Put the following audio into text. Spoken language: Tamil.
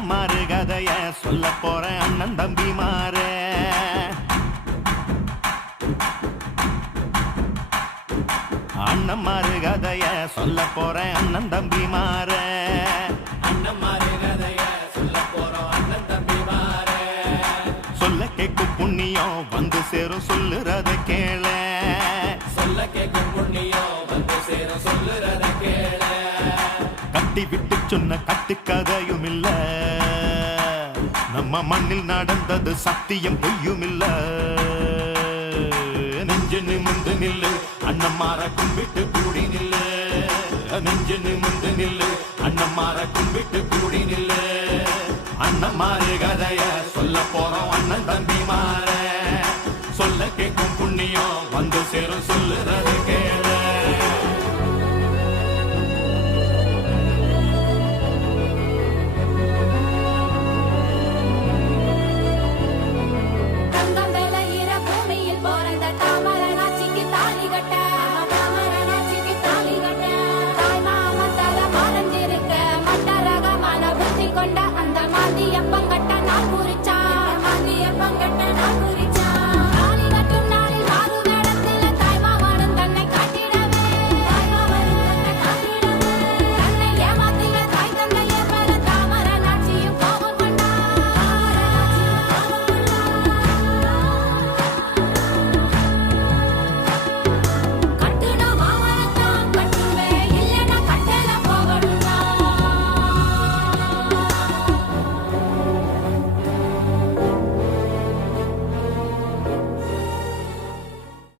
அண்ணன் மாறு கதைய சொல்ல போறேன் அண்ணன் தம்பி மாறு. அண்ணன் மாறு கதைய சொல்ல போறேன் அண்ணன் தம்பி மாறு. அண்ணன் மாறு கதைய சொல்ல போறோம் அண்ணன் தம்பி மாறு. சொல்ல கேட்கும் புண்ணியம் வந்து சேரும் சொல்லுறத கேள. சொல்ல கேட்கும் புண்ணியம் வந்து சேரும் சொல்லுறத கேள. கட்டி விட்டு சொன்ன கட்டுக்கதையும் இல்ல, நம்ம மண்ணில் நடந்தது சத்தியம் பொய்யும் இல்ல. நெஞ்சு நிமிந்து நில்லு அண்ணன் மாற கும்பிட்டு கூடி நில்லு. நெஞ்சு நிமிந்து நில்லு அண்ணன் மாற கும்பிட்டு கூடி நில்லு. அண்ணன் மாறு கதைய சொல்ல போறோம் அண்ணன் தம்பி மாற. சொல்ல கேட்கும் புண்ணியம் வந்து சேரும் சொல்லுறத